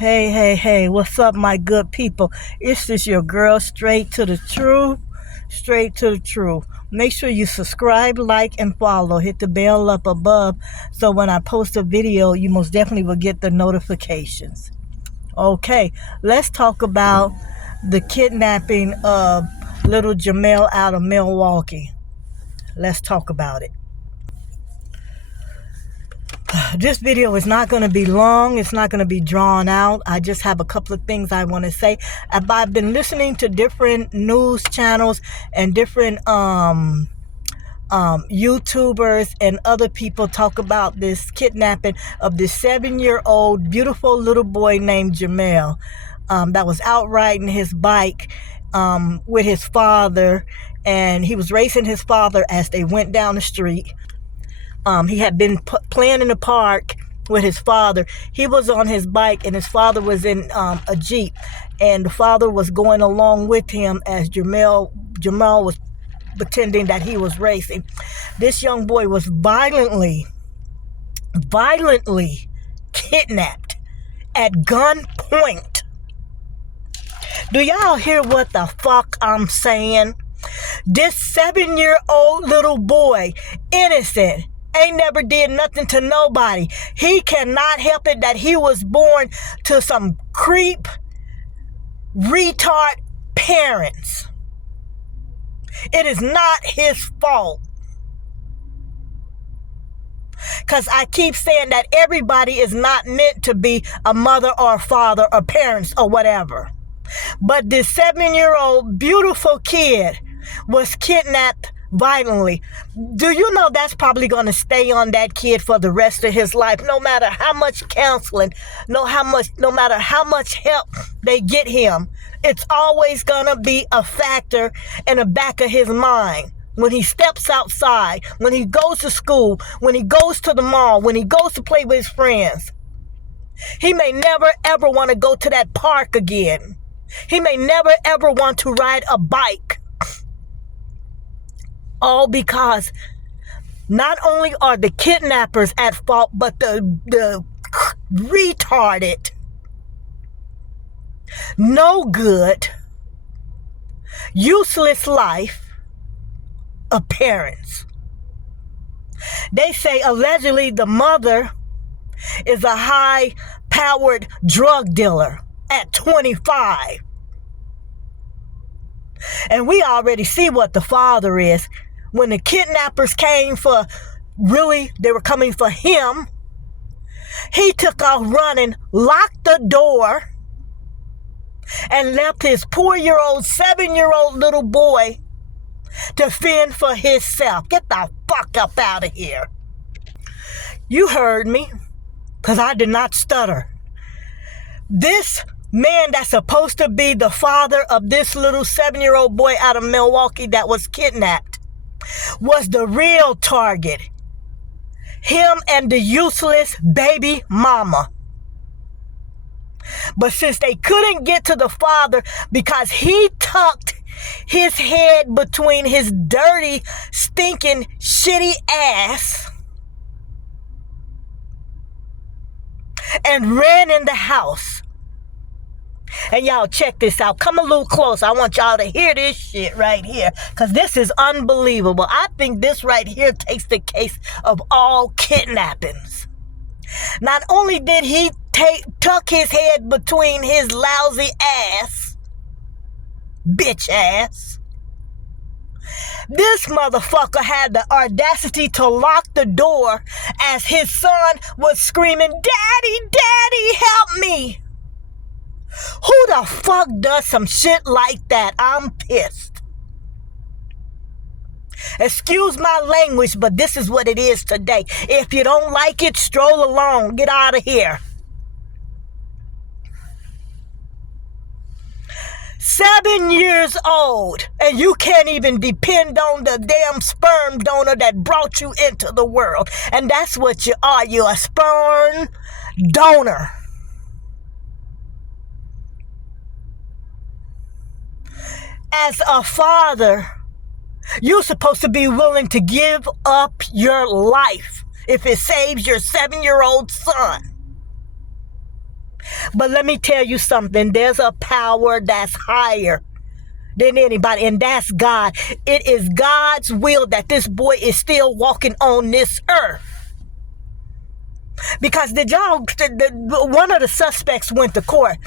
Hey, hey, hey, what's up, my good people? It's just your girl, straight to the truth, straight to the truth. Make sure you subscribe, like, and follow. Hit the bell up above so when I post a video, you most definitely will get the notifications. Okay, let's talk about the kidnapping of little Jamel out of Milwaukee. Let's talk about it. This video is not going to be long. It's not going to be drawn out. I just have a couple of things I want to say. I've been listening to different news channels and different YouTubers and other people talk about this kidnapping of this 7-year-old beautiful little boy named Jamel that was out riding his bike with his father, and he was racing his father as they went down the street. He had been playing in the park with his father. He was on his bike and his father was in a Jeep, and the father was going along with him as Jamel was pretending that he was racing. This young boy was violently kidnapped at gunpoint. Do y'all hear what the fuck I'm saying? This 7-year-old little boy, innocent, ain't never did nothing to nobody. He cannot help it that he was born to some creep, retard parents. It is not his fault. Because I keep saying that everybody is not meant to be a mother or a father or parents or whatever. But this 7-year-old beautiful kid was kidnapped violently. Do you know that's probably going to stay on that kid for the rest of his life? No matter how much counseling, no matter how much help they get him, it's always going to be a factor in the back of his mind. When he steps outside, when he goes to school, when he goes to the mall, when he goes to play with his friends, he may never ever want to go to that park again. He may never ever want to ride a bike. All because not only are the kidnappers at fault, but the retarded, no good, useless life of parents. They say allegedly the mother is a high-powered drug dealer at 25. And we already see what the father is. When the kidnappers came they were coming for him, he took off running, locked the door, and left his poor 7-year-old little boy to fend for himself. Get the fuck up out of here. You heard me, because I did not stutter. This man that's supposed to be the father of this little 7-year-old boy out of Milwaukee that was kidnapped was the real target. Him and the useless baby mama. But since they couldn't get to the father because he tucked his head between his dirty, stinking, shitty ass and ran in the house. And y'all check this out. Come a little close. I want y'all to hear this shit right here, because this is unbelievable. I think this right here takes the case of all kidnappings. Not only did he tuck his head between his lousy ass, bitch ass, this motherfucker had the audacity to lock the door as his son was screaming, "Daddy, Daddy, help me." Who the fuck does some shit like that? I'm pissed. Excuse my language, but this is what it is today. If you don't like it, stroll along. Get out of here. 7 years old, and you can't even depend on the damn sperm donor that brought you into the world. And that's what you are. You're a sperm donor. As a father, you're supposed to be willing to give up your life if it saves your 7-year-old son. But let me tell you something. There's a power that's higher than anybody, and that's God. It is God's will that this boy is still walking on this earth. Because one of the suspects went to court.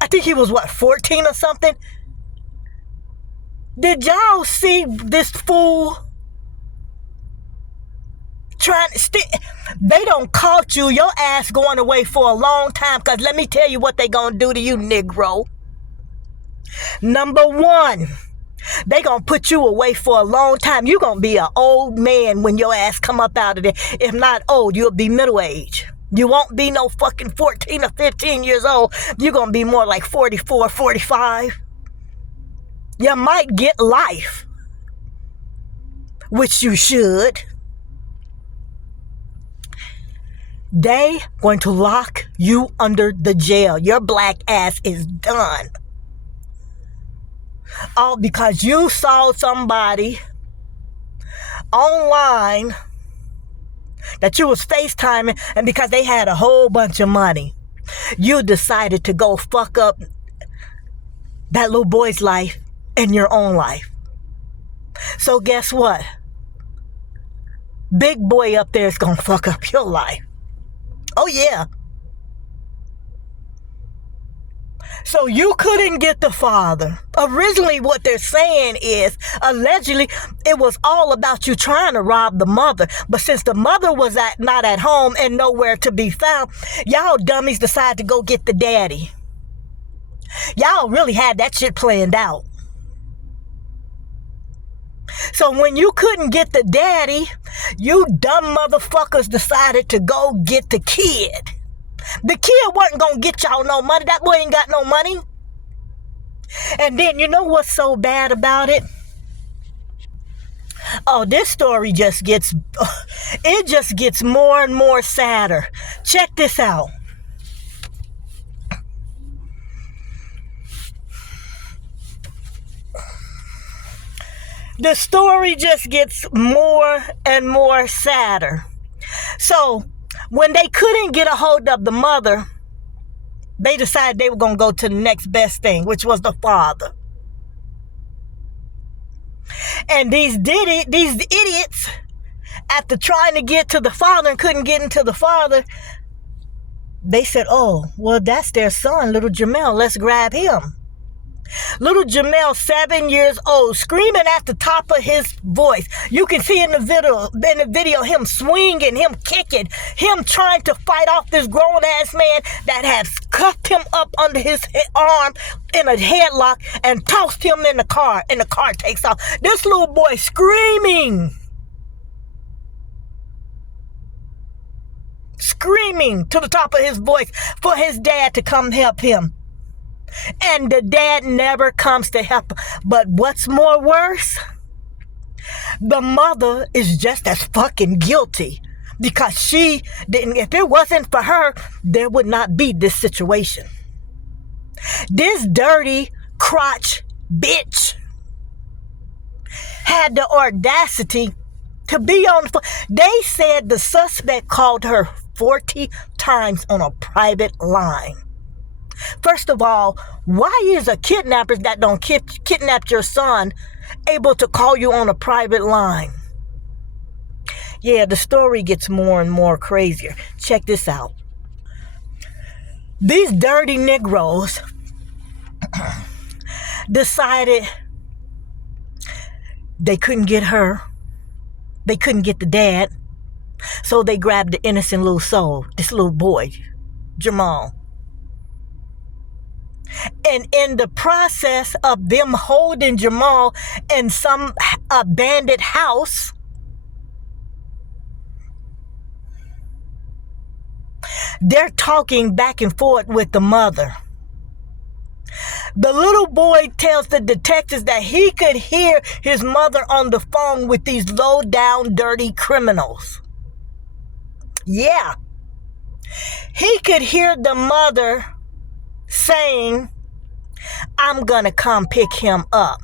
I think he was, 14 or something? Did y'all see this fool trying to they don't caught you, your ass going away for a long time, because let me tell you what they gonna do to you, Negro. Number one, they gonna put you away for a long time. You gonna be an old man when your ass come up out of there. If not old, you'll be middle age. You won't be no fucking 14 or 15 years old. You're gonna be more like 44, 45. You might get life, which you should. They going to lock you under the jail. Your black ass is done. All because you saw somebody online that you was FaceTiming, and because they had a whole bunch of money, you decided to go fuck up that little boy's life and your own life. So guess what? Big boy up there is gonna fuck up your life. Oh yeah. So you couldn't get the father. Originally what they're saying is, allegedly, it was all about you trying to rob the mother. But since the mother was not at home and nowhere to be found, y'all dummies decided to go get the daddy. Y'all really had that shit planned out. So when you couldn't get the daddy, you dumb motherfuckers decided to go get the kid. The kid wasn't going to get y'all no money. That boy ain't got no money. And then you know what's so bad about it? Oh, this story just gets more and more sadder. Check this out. The story just gets more and more sadder. So, when they couldn't get a hold of the mother, they decided they were going to go to the next best thing, which was the father. And these idiots, after trying to get to the father and couldn't get into the father, they said, oh, well, that's their son, little Jamel. Let's grab him. Little Jamel, 7 years old, screaming at the top of his voice. You can see in the video him swinging, him kicking, him trying to fight off this grown-ass man that has cuffed him up under his arm in a headlock and tossed him in the car, and the car takes off. This little boy screaming to the top of his voice for his dad to come help him. And the dad never comes to help him. But what's more worse? The mother is just as fucking guilty, because she didn't. If it wasn't for her, there would not be this situation. This dirty crotch bitch had the audacity to be on the phone. They said the suspect called her 40 times on a private line. First of all, why is a kidnapper that don't kidnap your son able to call you on a private line? Yeah, the story gets more and more crazier. Check this out. These dirty Negroes decided they couldn't get her. They couldn't get the dad. So they grabbed the innocent little soul, this little boy, Jamal. And in the process of them holding Jamal in some abandoned house, they're talking back and forth with the mother. The little boy tells the detectives that he could hear his mother on the phone with these low-down, dirty criminals. Yeah. He could hear the mother saying, I'm gonna come pick him up.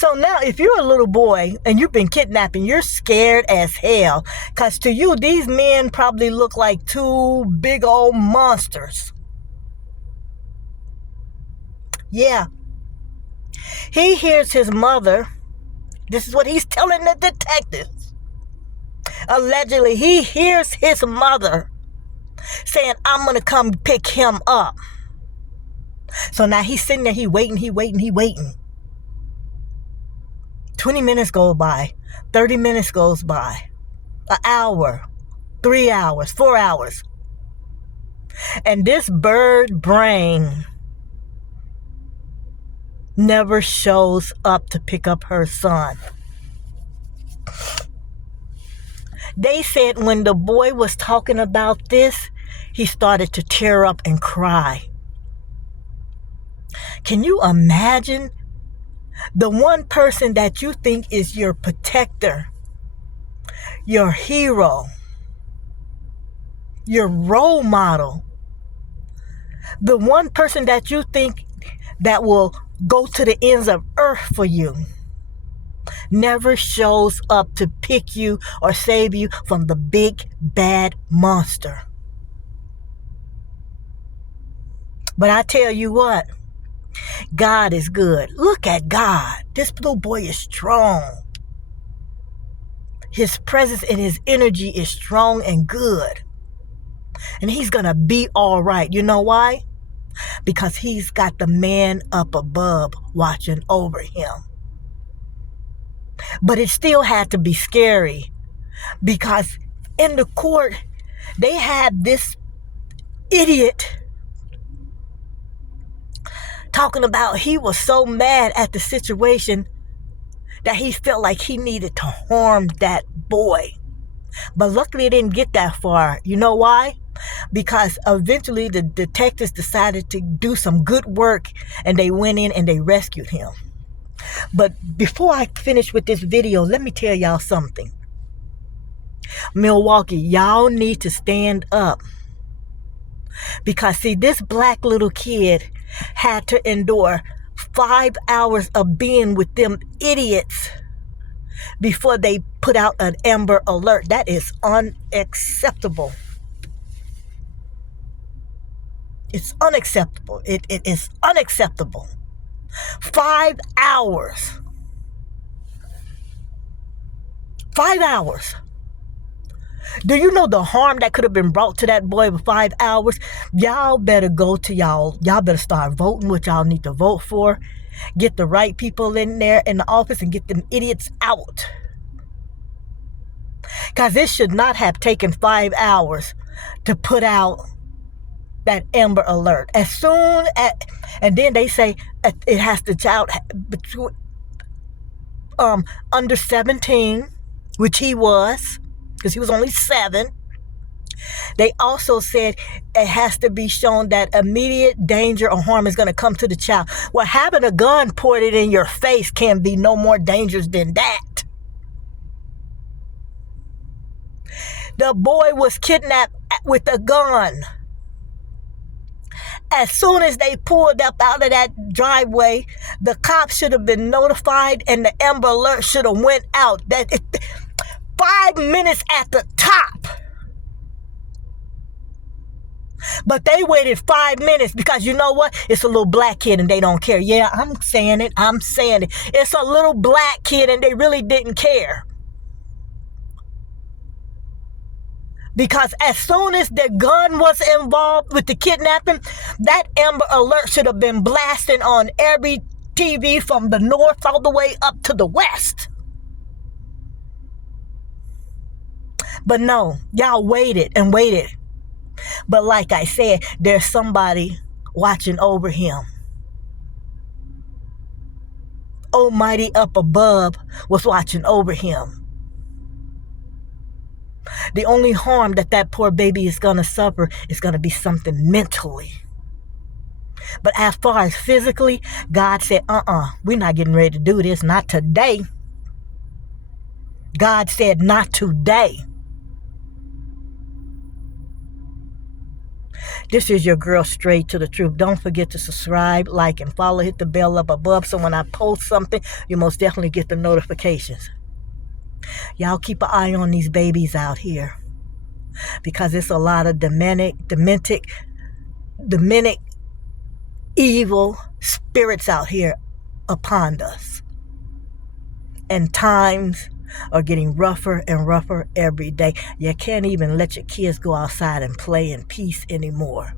So now if you're a little boy and you've been kidnapped and you're scared as hell, because to you, these men probably look like two big old monsters. Yeah. He hears his mother. This is what he's telling the detectives. Allegedly, he hears his mother saying, I'm going to come pick him up. So now he's sitting there, he waiting. 20 minutes go by. 30 minutes goes by. An hour. 3 hours. 4 hours. And this bird brain never shows up to pick up her son. They said when the boy was talking about this, he started to tear up and cry. Can you imagine the one person that you think is your protector, your hero, your role model, the one person that you think that will go to the ends of earth for you, never shows up to pick you or save you from the big bad monster? But I tell you what, God is good. Look at God. This little boy is strong. His presence and his energy is strong and good. And he's going to be all right. You know why? Because he's got the man up above watching over him. But it still had to be scary, because in the court, they had this idiot talking about he was so mad at the situation that he felt like he needed to harm that boy. But luckily it didn't get that far. You know why? Because eventually the detectives decided to do some good work and they went in and they rescued him. But before I finish with this video, let me tell y'all something. Milwaukee, y'all need to stand up. Because see, this black little kid had to endure 5 hours of being with them idiots before they put out an Amber Alert. That is unacceptable. It's unacceptable. It is unacceptable. 5 hours. 5 hours. Do you know the harm that could have been brought to that boy with 5 hours? Y'all better go to y'all better start voting what y'all need to vote for. Get the right people in there in the office and get them idiots out. Because it should not have taken 5 hours to put out that Amber Alert. And then they say it has to child between under 17, which he was, because he was only 7. They also said it has to be shown that immediate danger or harm is going to come to the child. Well, having a gun pointed in your face can be no more dangerous than that. The boy was kidnapped with a gun. As soon as they pulled up out of that driveway, the cops should have been notified and the Amber Alert should have went out. 5 minutes at the top. But they waited 5 minutes because you know what? It's a little black kid and they don't care. Yeah, I'm saying it. It's a little black kid and they really didn't care. Because as soon as the gun was involved with the kidnapping, that Amber Alert should have been blasting on every TV from the north all the way up to the west. But no, y'all waited and waited. But like I said, there's somebody watching over him. Almighty up above was watching over him. The only harm that poor baby is going to suffer is going to be something mentally. But as far as physically, God said, we're not getting ready to do this. Not today. God said, not today. This is your girl, Straight to the Truth. Don't forget to subscribe, like, and follow. Hit the bell up above so when I post something, you most definitely get the notifications. Y'all keep an eye on these babies out here, because it's a lot of dementic evil spirits out here upon us. And times are getting rougher and rougher every day. You can't even let your kids go outside and play in peace anymore.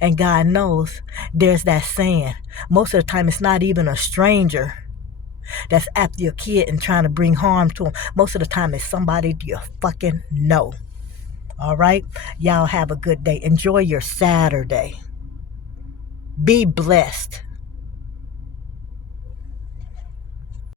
And God knows there's that saying. Most of the time, it's not even a stranger that's after your kid and trying to bring harm to them. Most of the time, it's somebody you fucking know. All right? Y'all have a good day. Enjoy your Saturday. Be blessed.